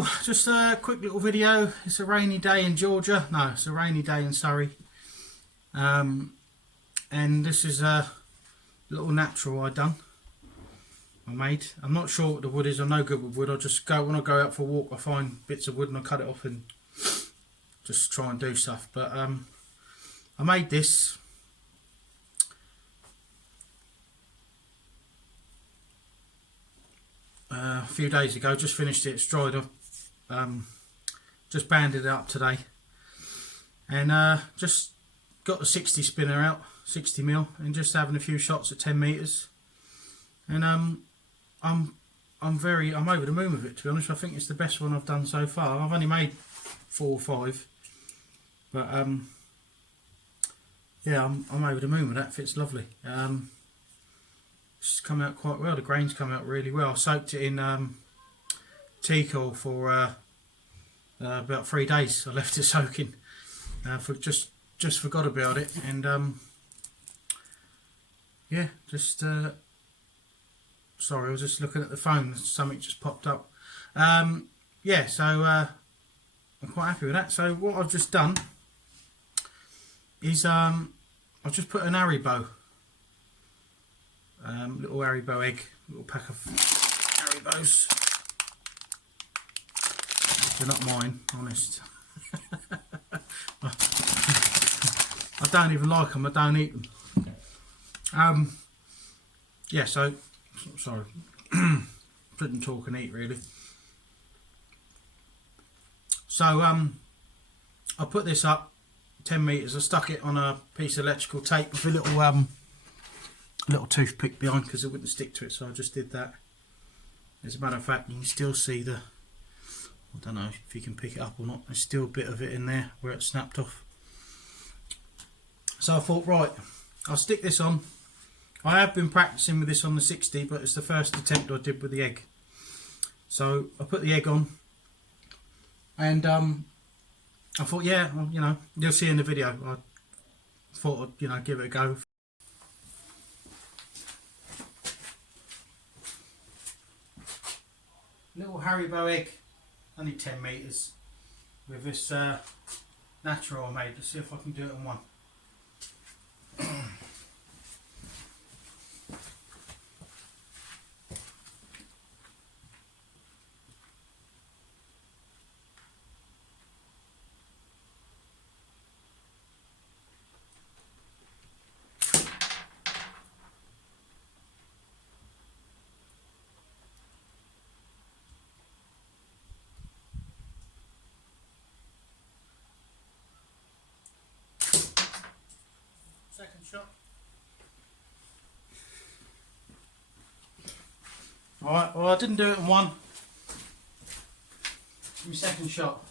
all, just a quick little video. It's a rainy day in Georgia. No, it's a rainy day in Surrey. And this is a little natural I made. I'm not sure what the wood is. I'm no good with wood. I just go, when I go out for a walk, I find bits of wood and I cut it off and just try and do stuff. But I made this. A few days ago, just finished it. It's dried up. Just banded it up today, and just got the 60 spinner out, 60 mil, and just having a few shots at 10 meters. And I'm over the moon with it, to be honest. I think it's the best one I've done so far. I've only made 4 or 5, but yeah, I'm over the moon with that. It fits lovely. It's come out quite well. The grains come out really well. I soaked it in teak oil for about 3 days. I left it soaking. For just forgot about it, and yeah, just sorry, I was just looking at the phone. Something just popped up. Yeah, so I'm quite happy with that. So what I've just done is I've just put an haribo. Little haribo egg, little pack of haribos. They're not mine, honest. I don't even like them. I don't eat them. Yeah, so sorry. Shouldn't talk and eat really. So I put this up 10 meters. I stuck it on a piece of electrical tape with a little toothpick behind because it wouldn't stick to it, so I just did that. As a matter of fact, you can still see the, I don't know if you can pick it up or not, there's still a bit of it in there where it snapped off. So I thought, right, I'll stick this on. I have been practicing with this on the 60, but it's the first attempt I did with the egg. So I put the egg on, and I thought, yeah, well, you know, you'll see in the video. I thought I'd, you know, give it a go. Little haribo egg, only 10 meters, with this natural I made. Let's see if I can do it in one. Second shot. Alright, well I didn't do it in one. My second shot.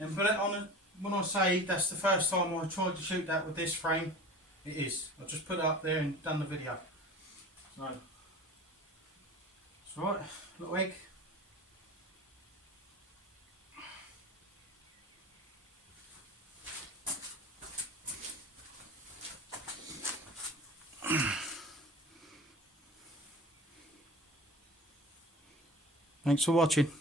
And put it on, when I say that's the first time I tried to shoot that with this frame, it is. I just put it up there and done the video. So, it's alright, little egg. Thanks for watching.